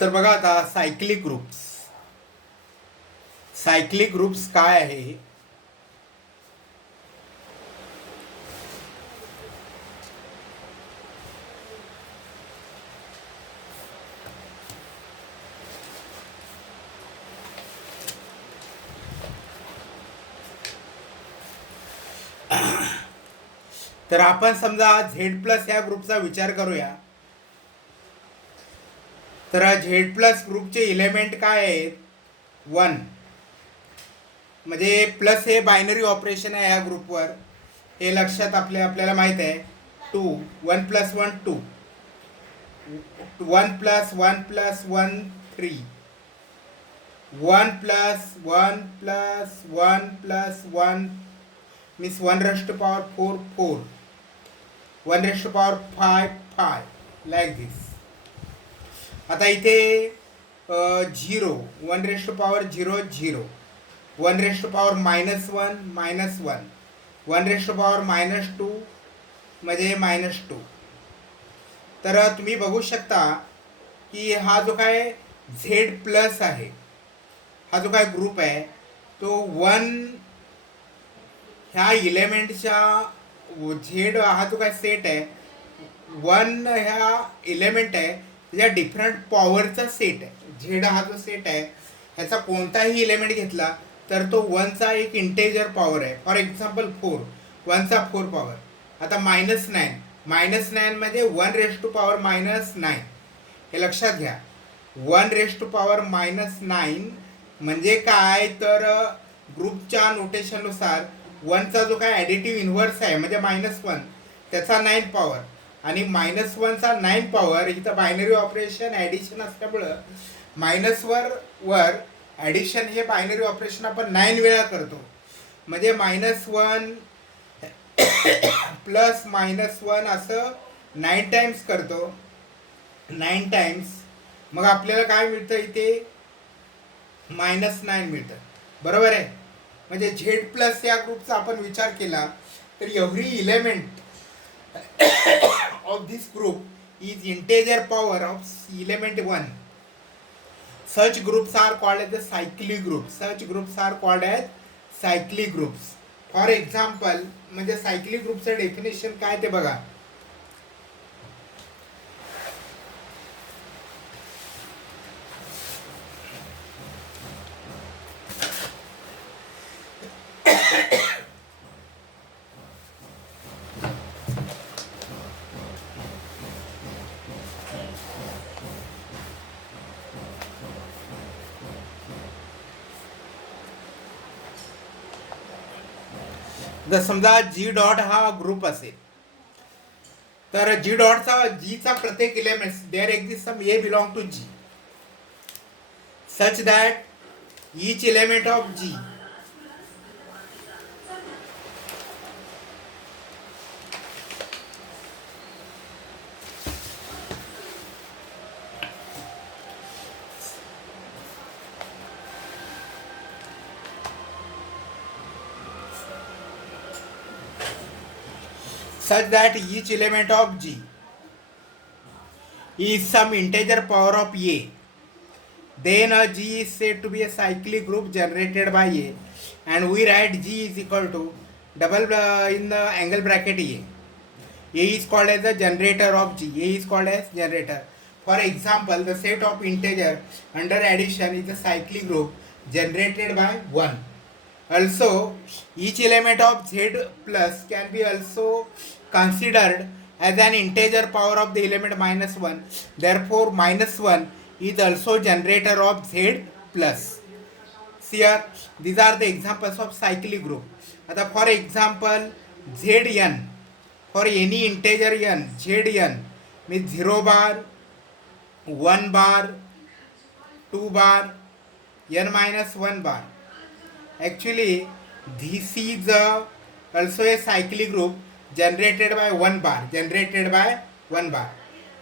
तर बघा आता सायक्लिक ग्रुप्स काय आहे. तर आपण समजा झेड प्लस या ग्रुपचा विचार करूया. तर झेड प्लस ग्रुपचे इलेमेंट काय आहेत. 1 म्हणजे प्लस हे बायनरी ऑपरेशन आहे या ग्रुपवर, हे लक्षात आपल्याला माहीत आहे. 2 1 + 1 2, 1 + 1 + 1 3, 1 + 1 + 1 + 1 means 1⁴ 4, 1⁵ 5 like this. आता इथे 0 1⁴ 0 0, 1⁻⁻1 -1, 1⁻2 म्हणजे -2. तर तुम्ही बघू शकता की हा जो काय झेड प्लस आहे, हा जो काय ग्रुप आहे तो 1 ह्या इलेमेंटच्या झेड हा जो काय सेट आहे, 1 ह्या इलेमेंट आहे त्याच्या डिफरंट पॉवरचा सेट आहे. झेड हा जो सेट आहे ह्याचा कोणताही इलेमेंट घेतला तर तो 1चा एक इंटेजर पॉवर आहे. For example 4, 1चा 4 power. आता -9 मध्ये 1⁻⁻9 हे लक्षात घ्या. 1⁻⁻9 म्हणजे काय, तर ग्रुपच्या नोटेशननुसार 1चा जो काय ॲडिटिव्ह इन्व्हर्स आहे म्हणजे -1 त्याचा 9 पॉवर, आणि -1चा 9 पॉवर. इथं बायनरी ऑपरेशन ॲडिशन असल्यामुळं वर ॲडिशन हे बायनरी ऑपरेशन आपण 9 वेळा करतो, म्हणजे -1 प्लस -1 असं 9 टाइम्स करतो. 9 टाइम्स मग आपल्याला काय मिळतं, इथे -9 मिळतं. बरोबर आहे. म्हणजे झेड प्लस या ग्रुपचा आपण विचार केला तर every element of this group is integer power of element 1. Such groups are called as the cyclic groups. Such groups are called as cyclic groups. For example, म्हणजे cyclic ग्रुपचं डेफिनेशन काय ते बघा. जर समजा जी डॉट हा ग्रुप असेल तर जीचा प्रत्येक element there exist some a belong to G such that each element of G such that each element of G is some integer power of A, then a G is said to be a cyclic group generated by A, and we write G is equal to double in the angle bracket A. A is called as the generator of G. A is called as generator. For example, the set of integer under addition is a cyclic group generated by 1. Also, each element of Z plus can be also considered as an integer power of the element -1. Therefore, -1 is also generator of Z plus. See here, these are the examples of cyclic group. Now, for example, Zn, for any integer n, Zn means 0 bar, 1 bar, 2 bar, n minus 1 bar. Actually, this is also a cyclic group generated by 1 bar.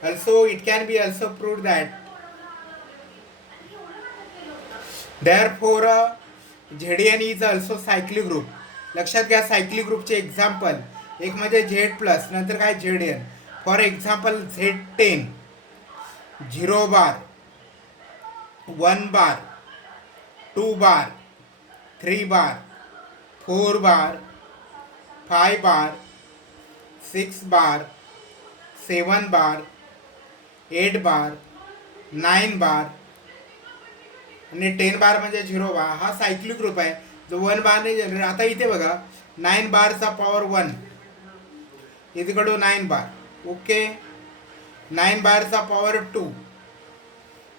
Also, it can be also proved that therefore Zn is also cyclic group. लक्षात घ्या, cyclic ग्रुपचे example एक म्हणजे Z plus, नंतर काय Z n. For example Z10 0 bar, 1 bar, 2 bar, 3 bar, 4 bar, 5 bar, 6 bar, 7 bar, 8 bar, 9 bar आणि 10 बार म्हणजे 0 बार. हा सायक्लिक ग्रुप आहे जो 1 बारने जनरेट. आता इथे बघा 9 बारचा power 1 is equal to 9 bar. Okay. 9 बारचा पॉवर 2,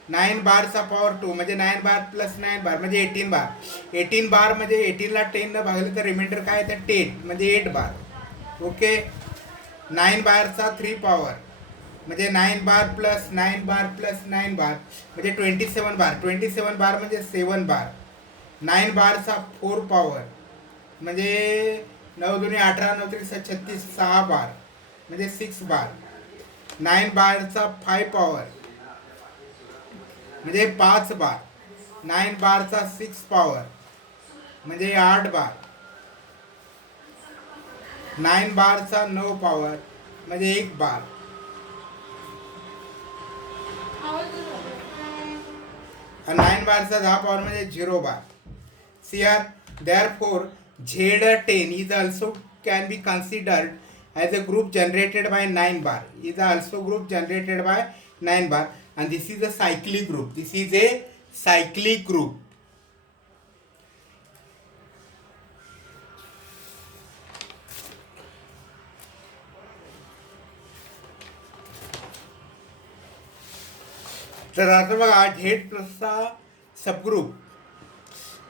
9 बारचा पॉवर 2 म्हणजे 9 बार प्लस 9 बार म्हणजे 18 बार. 18 बार म्हणजे 18ला 10 भागले तर रिमाइंडर काय येतं 10 म्हणजे 8 बार. ओके. 9 बारचा 3 पॉवर म्हणजे 9 बार प्लस 9 बार प्लस 9 बार म्हणजे 27 बार. 27 बार म्हणजे 7 बार. 9 बारचा 4 पॉवर म्हणजे 9 दुनी 18, 9 त्रिक 36, 6 बार म्हणजे 6 बार. 9 बारचा 5 पॉवर म्हणजे 5 बार. 9 बारचा 6 पॉवर म्हणजे 8 बार. 9 बारचा 9 पॉवर म्हणजे 1 बार. 9 बारचा 10 पॉवर म्हणजे 0 बार. Here, therefore, Z10 is also can be considered as a group generated by 9 bar. Is also group generated by 9 bar, and this is a cyclic group. This is a cyclic group. तर आता बघा Z प्लसचा subgroup.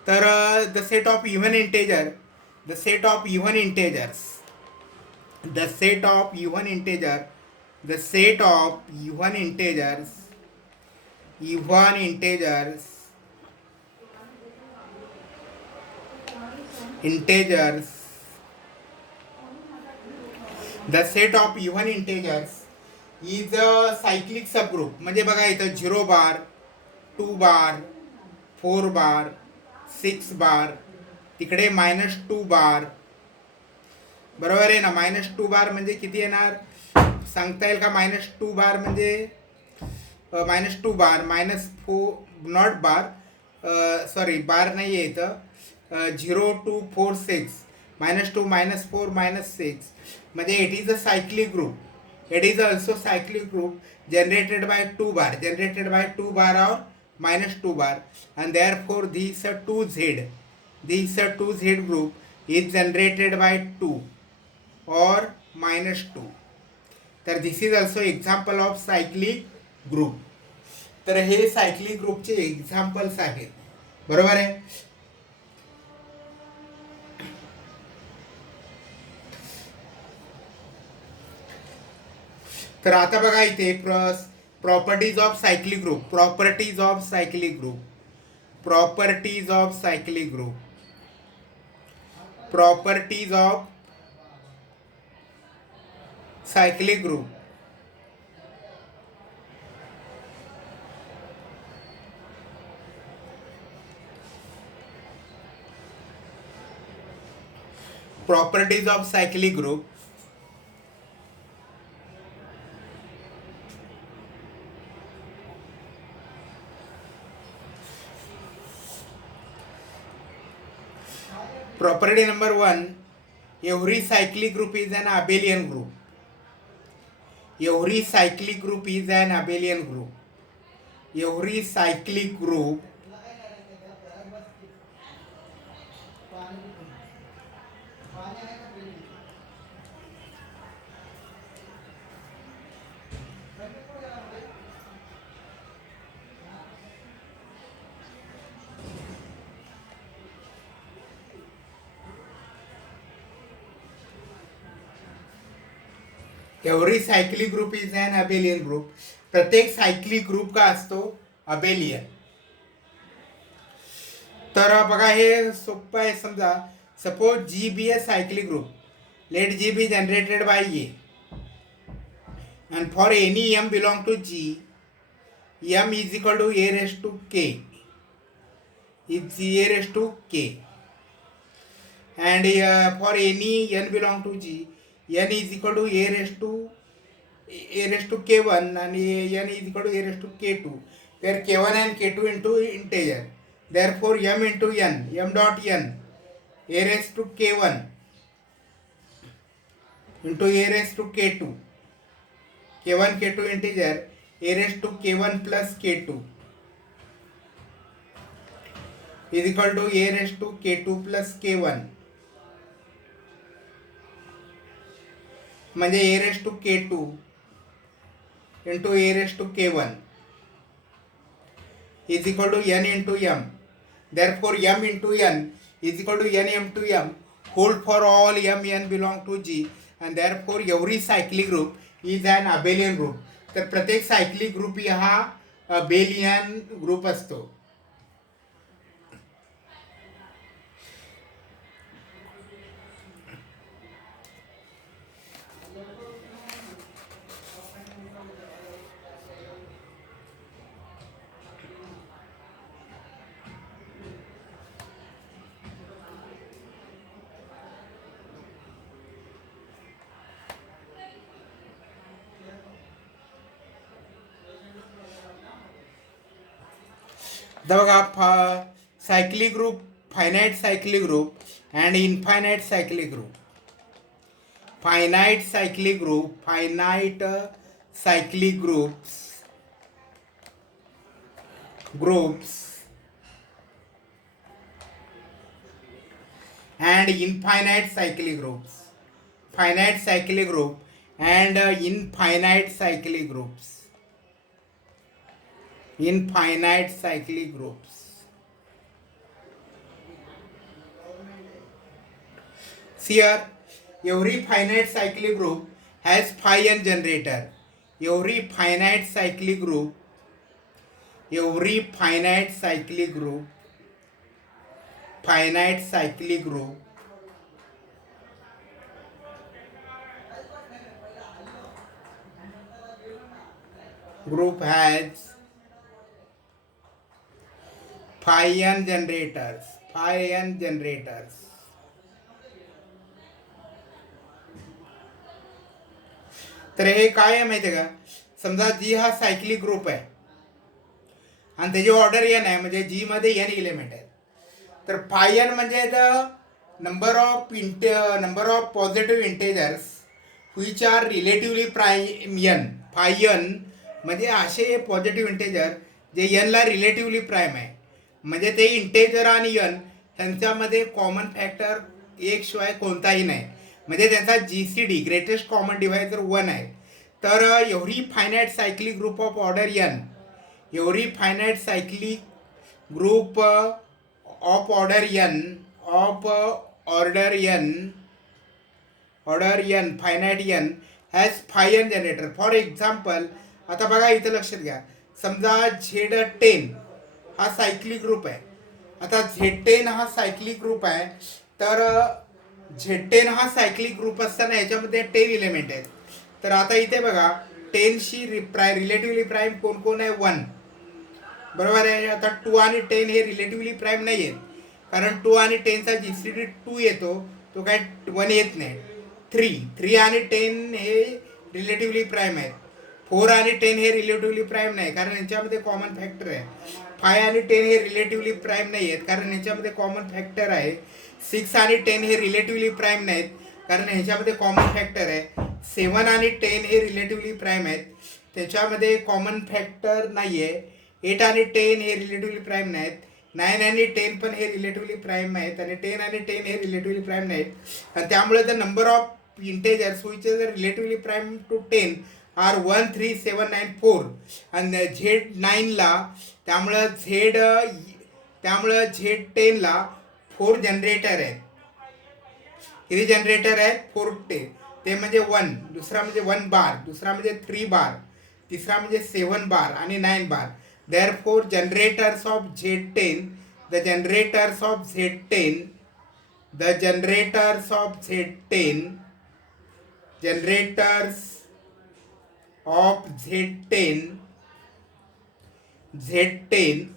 तर the set of even integer, the set of even integers, the set of even integer, the set of even integers, even integers, integers, the set of even integers is a cyclic subgroup. म्हणजे बघा इथं 0 बार, 2 बार, 4 बार, 6 बार, तिकडे -2 बार. बरोबर आहे ना. -2 बार म्हणजे किती येणार सांगता येईल का? -2 बार म्हणजे -2 बार -4 नॉट बार, सॉरी बार नाही आहे इथं. 0 2 4 6 -2 -4 -6 म्हणजे it is a cyclic group. It is also cyclic group generated by 2 bar, generated by 2 bar or -2 bar, and therefore this 2Z, this 2Z group is generated by 2 or -2. तर this is also example of cyclic group. तर हे cyclic ग्रुपचे examples आहेत. बरोबर आहे. तर आता बघा इथे properties of cyclic group, properties of cyclic group, properties of cyclic group, properties of cyclic group. Properties of cyclic group. Property number 1, every cyclic group is an abelian group. Every cyclic group is an abelian group. Every cyclic group every cyclic group is an abelian group. प्रत्येक cyclic group का असतो abelian. तर बघा हे सोपं आहे. समजा suppose G be a cyclic group. Let G be generated by a and for any m belong to G, m is equal to a raised to k, is a raised to k, and for any n belong to G, n is equal to a raised to k1 and n is equal to a raised to k2, where k1 and k2 into integer. Therefore m into n, m dot n, a raised to k1 into a raised to k2, k1 k2 integer, a raised to k1 plus k2 is equal to a raised to k2 plus k1, म्हणजे a raised to k2 into a raised to k1 is equal to n into m. Therefore m into n is equal to n m to m, hold for all m n belong to G, and therefore every cyclic group is an abelian group. तर प्रत्येक cyclic group हा abelian group असतो. बघा cyclic group, finite cyclic group and infinite cyclic group. Finite cyclic group, finite cyclic groups and infinite cyclic groups, finite cyclic group and infinite cyclic groups, infinite cyclic groups. See here, every finite cyclic group has phi n generator. Every finite cyclic group, every finite cyclic group, finite cyclic group has phi n generators, phi n generators. तर हे काय आहे माहिती आहे का, समजा G हा cyclic group आहे आणि त्याची ऑर्डर एन आहे, म्हणजे जी मध्ये एन एलिमेंट आहे. तर फाय एन म्हणजे the number of positive integers which are relatively prime n. Phi n म्हणजे असे पॉझिटिव्ह इंटेजर जे एनला रिलेटिव्हली प्राईम आहे, म्हणजे ते इंटेजर आणि एन त्यांच्यामध्ये कॉमन फॅक्टर एक शिवाय कोणताही नाही, म्हणजे त्यांचा GCD ग्रेटेस्ट कॉमन डिव्हायजर 1 आहे. तर every finite cyclic group of order n, every finite cyclic group of order n finite n has phi n generator. For example, आता बघा इथं लक्षात घ्या, समजा Z10 हा सायक्लिक ग्रुप आहे. आता Z10 हा सायक्लिक ग्रुप आहे, तर Z10 हा सायक्लिक ग्रुप असताना याच्यामध्ये 10 एलिमेंट आहेत. तर आता इथे बघा 10शी रिलेटिव्हली प्राईम कोण कोण आहे, 1, बरोबर आहे. आता 2 आणि 10 हे रिलेटिव्हली प्राईम नाही आहेत, कारण 2 आणि 10चा GCD 2 येतो, तो काय 1 येत नाही. 3 आणि 10 हे रिलेटिव्हली प्राईम आहेत. 4 आणि 10 हे रिलेटिव्हली प्राईम नाही, कारण यांच्यामध्ये कॉमन फॅक्टर आहे. 5 आणि 10 हे रिलेटिव्हली प्राईम नाही आहेत, कारण यांच्यामध्ये कॉमन फॅक्टर आहे. 6 आणि 10 हे रिलेटिव्हली प्राईम नाहीत, कारण ह्याच्यामध्ये कॉमन फॅक्टर आहे. 7 आणि 10 हे रिलेटिव्हली प्राईम आहेत, त्याच्यामध्ये कॉमन फॅक्टर नाही आहे. 8 आणि 10 हे रिलेटिव्हली प्राईम नाहीत. 9 आणि 10 पण हे रिलेटिव्हली प्राईम आहेत, आणि 10 आणि 10 हे रिलेटिव्हली प्राईम नाहीत. आणि त्यामुळे the number of integers which is relatively prime to 10 are 1, 3, 7, 9, 4. आणि Z9ला त्यामुळं Z10ला 4 जनरेटर आहेत. किती जनरेटर आहेत, 4 ते म्हणजे 1, दुसरा म्हणजे 1 बार, दुसरा म्हणजे 3 बार, तिसरा म्हणजे 7 बार आणि 9 बार. Therefore generators of Z10, the generators of Z10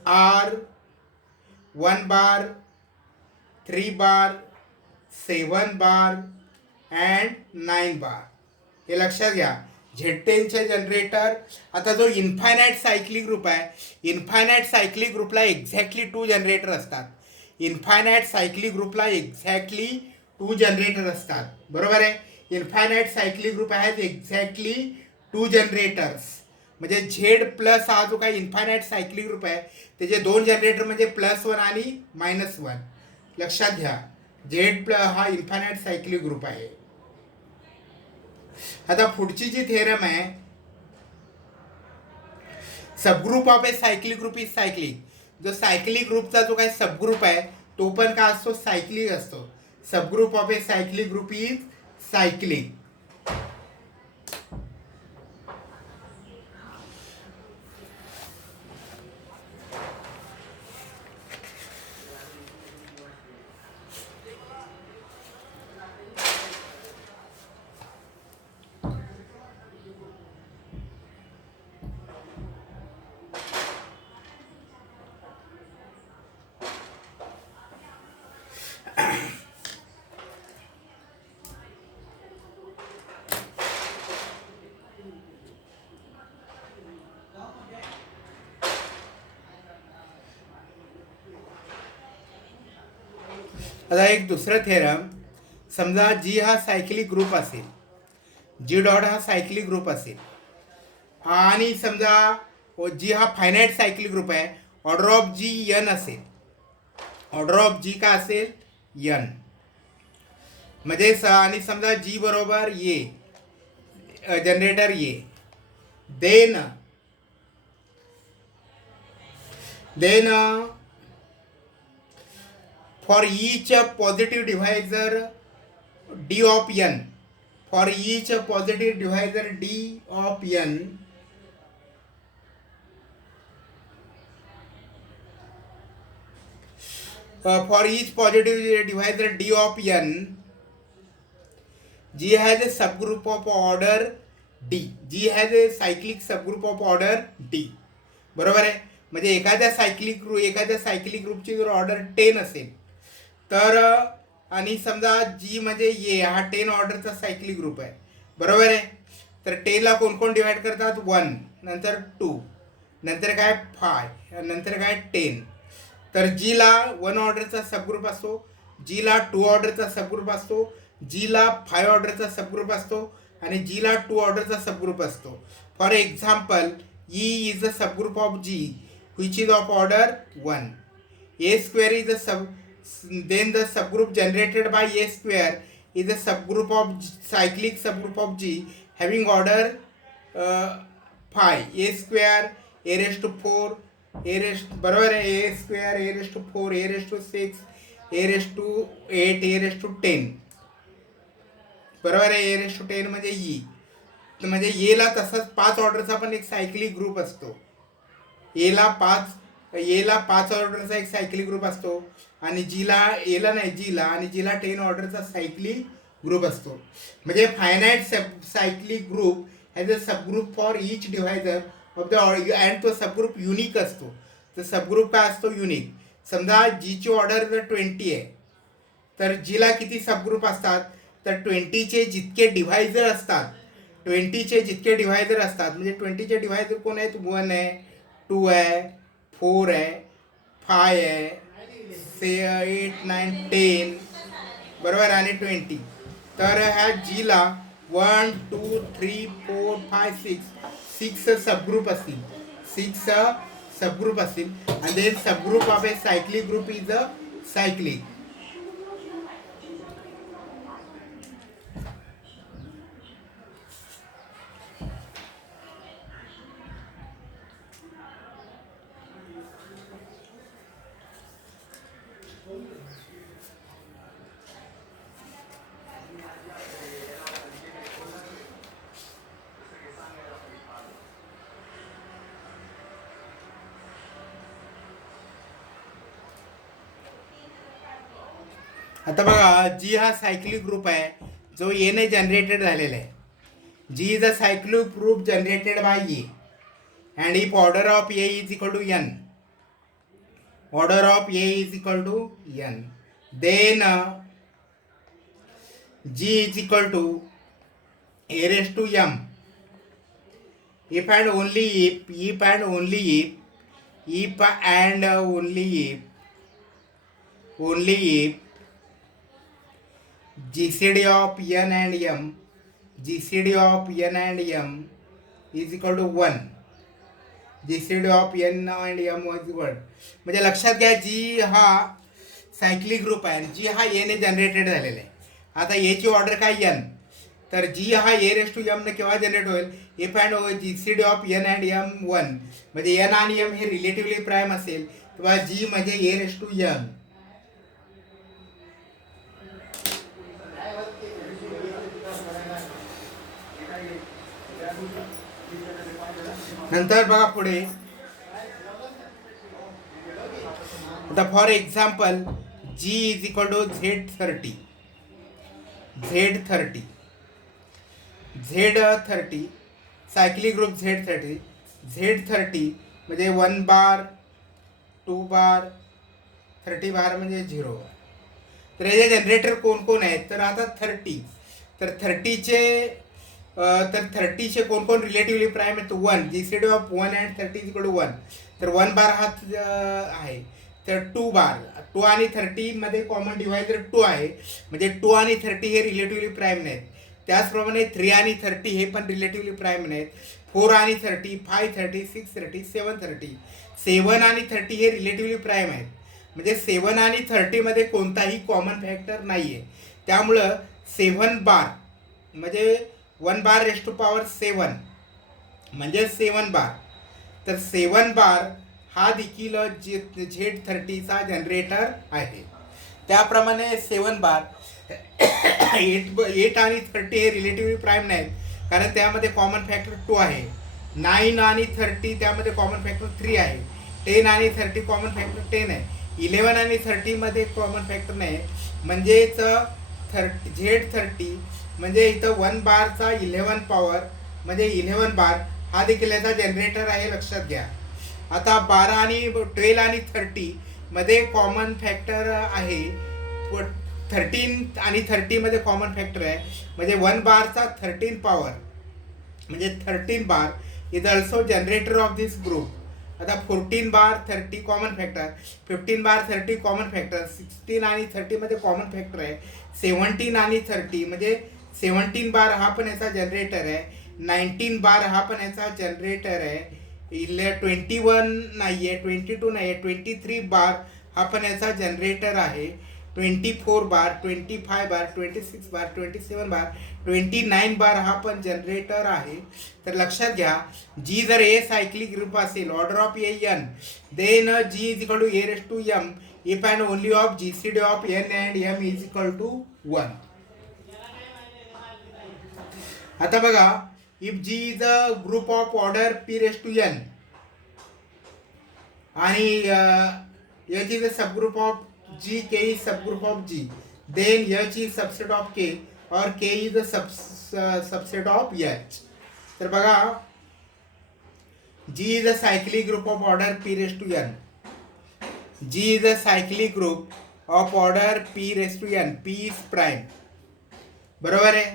are 1 bar, 3 bar, 7 bar, and 9 बार. हे लक्षात घ्या. Z10चे जनरेटर. आता जो इन्फायनाईट सायक्लिक ग्रुप आहे, इन्फायनाईट सायक्लिक ग्रुपला एक्झॅक्टली 2 जनरेटर असतात. इन्फायनाईट सायक्लिक ग्रुपला एक्झॅक्टली 2 जनरेटर असतात. बरोबर आहे. इन्फायनाईट सायक्लिक ग्रुप आहेत एक्झॅक्टली 2 जनरेटर्स. म्हणजे झेड प्लस हा जो काही इन्फायनाईट सायक्लिक ग्रुप आहे त्याचे 2 जनरेटर म्हणजे +1 आणि -1. लक्षात घ्या. झेड प्लस हा इन्फायनाईट सायक्लिक ग्रुप आहे. आता पुढची जी थेरम आहे, subgroup of a cyclic group is cyclic. जो सायक्लिक ग्रुपचा जो काही सबग्रुप आहे तो पण काय असतो, सायक्लिक असतो. Subgroup of a cyclic group is cyclic. आता एक दुसरं थेरम. समजा जी हा सायक्लिक ग्रुप असेल, जी डॉट हा सायक्लिक ग्रुप असेल आणि समजा जी हा फायनाईट सायक्लिक ग्रुप आहे, ऑर्डर ऑफ जी एन असेल. ऑर्डर ऑफ जी का असेल, एन. म्हणजे आणि समजा जी बरोबर A, generator A. Then for each positive divisor d of n, for each positive divisor d of n, for each positive divisor d of n, G has a subgroup of order d. G has a cyclic subgroup of order d. बरोबर आहे. म्हणजे एखाद्या cyclic ग्रुपची जर order 10 असेल तर, आणि समजा जी म्हणजे ए हा 10 ऑर्डरचा सायक्लिक ग्रुप आहे. बरोबर आहे. तर 10 ला कोण कोण डिवाइड करतात, 1, नंतर 2, नंतर काय 5, नंतर काय 10. तर जी ला 1 ऑर्डरचा सबग्रुप असतो, जी ला 2 ऑर्डरचा सबग्रुप असतो, जी ला 5 ऑर्डरचा सबग्रुप असतो आणि जी ला 2 ऑर्डरचा सबग्रुप असतो. For example, e is a subgroup of G which is of order 1. A square is a then the subgroup generated by A square is a subgroup of cyclic subgroup of G having order 5. A square, a raised to 4, बरोबर आहे. A square, a raised to 4, a raised to 6, a raised to 8, a raised to 10. बरोबर आहे. a raised to 10 म्हणजे E. म्हणजे ए ला तसंच 5 ऑर्डरचा पण एक सायक्लिक ग्रुप असतो. एला 5 ऑर्डरचा एक सायक्लिक ग्रुप असतो आणि जीला आणि जीला 10 ऑर्डरचा सायक्लिक ग्रुप असतो. म्हणजे finite cyclic group has a subgroup for each divisor of the and तो सबग्रुप युनिक असतो. तर सबग्रुप काय असतो, युनिक. समजा जीची ऑर्डर जर 20 आहे तर जीला किती सबग्रुप असतात, तर 20चे जितके डिव्हायझर असतात, 20चे जितके डिव्हायझर असतात, म्हणजे 20चे डिव्हायझर कोण आहेत, 1 आहे, 2 आहे, 4 आहे, 5 आहे, 8, 9, 10, बरोबर, आणि 20. तर ह्या जीला 1, 2, 3, 4, 5, 6 सबग्रुप असतील. 6 सबग्रुप असतील. आणि then subgroup of a cyclic group is a cyclic. आता बघा, जी हा सायक्लिक ग्रुप आहे जो एने जनरेटेड झालेला आहे. G is a cyclic group generated by A and if order of A is equal to N, order of A is equal to N, then G is equal to a raised to m if and only if and only if and only if GCD of n and m GCD of n and m is equal to 1. GCD of n and m is equal, म्हणजे लक्षात घ्या जी हा cyclic group आहे जी हा एने generated झालेला आहे. आता एची ऑर्डर काय एन, तर जी हा ए रेस टू एम ने केव्हा जनरेट होईल, if and GCD of n and m 1, म्हणजे एन आणि एम हे रिलेटिव्हली प्राईम असेल तेव्हा जी म्हणजे ए रेस टू एम. नंतर बघा पुढे, आता for example G is equal to Z30 cyclic group Z30 म्हणजे 1 बार 2 बार 30 बार म्हणजे 0. तर हे जनरेटर कोण कोण आहेत, तर आता 30 तर 30चे कोण कोण रिलेटिव्हली प्राईम आहेत, 1 GCD of 1 and 30 equal to 1. तर 1 बार हा आहे, तर 2 बार 2 आणि 30 मध्ये कॉमन डिवायझर 2 आहे, म्हणजे 2 आणि 30 हे रिलेटिव्हली प्राईम नाहीत. त्याचप्रमाणे 3 आणि 30 हे पण रिलेटिव्हली प्राईम नाहीत. 4 आणि 30 5 30 6 30 7 30 7 आणि 30 हे रिलेटिव्हली प्राईम आहेत, म्हणजे 7 आणि 30 मध्ये कोणताही कॉमन फॅक्टर नाही आहे. त्यामुळं 7 बार म्हणजे 1 बार रेस टू पॉवर 7 म्हणजे 7 बार, तर 7 बार हा देखील Z30चा जनरेटर आहे. त्याप्रमाणे 7 बार 8 आणि 30 हे रिलेटिव्हली प्राईम नाहीत, कारण त्यामध्ये कॉमन फॅक्टर 2 आहे. 9 आणि 30 त्यामध्ये कॉमन फॅक्टर 3 आहे. 10 आणि 30 कॉमन फॅक्टर 10 आहे. 11 आणि 30 मध्ये कॉमन फॅक्टर नाही, म्हणजेच Z30 म्हणजे इथं 1 बारचा 11 पॉवर म्हणजे 11 बार हा देखील याचा जनरेटर आहे, लक्षात घ्या. आता 12 आणि 12 आणि 30 मध्ये कॉमन फॅक्टर आहे, 13 आणि 30 मध्ये कॉमन फॅक्टर आहे, म्हणजे 1 बारचा 13 पॉवर म्हणजे 13 bar is also generator off this group. आता 14 बार 30 कॉमन फॅक्टर, 15 बार 30 कॉमन फॅक्टर, 16 आणि 30 मध्ये कॉमन फॅक्टर आहे, 17 आणि 30 म्हणजे 17 बार हा पण याचा जनरेटर आहे, 19 बार हा पण याचा जनरेटर आहे, 21 नाही आहे, 22 नाही आहे, 23 बार हा पण याचा जनरेटर आहे, 24 बार 25 बार 26 बार 27 बार 29 बार हा पण जनरेटर आहे. तर लक्षात घ्या, जी जर ए सायक्लिक ग्रुप असेल order of a n, then G is equal to a raise to m if and only of GCD of n and m is equal to 1. आता बघा, if G is a group of order P raise to n आणि H is a subgroup of G, K is subgroup of G, then H is subset of K or K is a subset of H. तर बघा, G is a cyclic group of order P raised to n. G is a cyclic group of order P raised to n. P is prime, बरोबर आहे.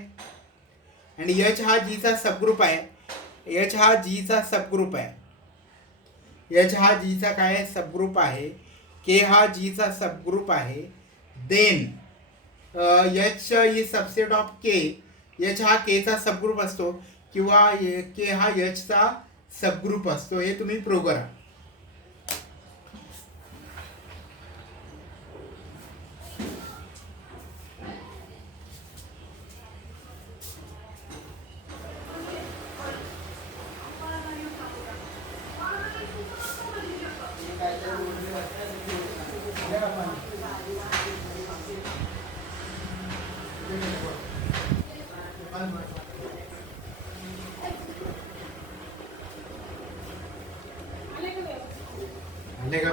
आणि H हा G चा subgroup आहे. H हा G चा सबग्रुप आहे. H हा G चा काय आहे, सबग्रुप आहे. K हा G चा सबग्रुप आहे. Then H is subset of K. H हा K चा सबग्रुप असतो किंवा K हा H चा सबग्रुप असतो, हे तुम्ही प्रूव्ह करा. आले का?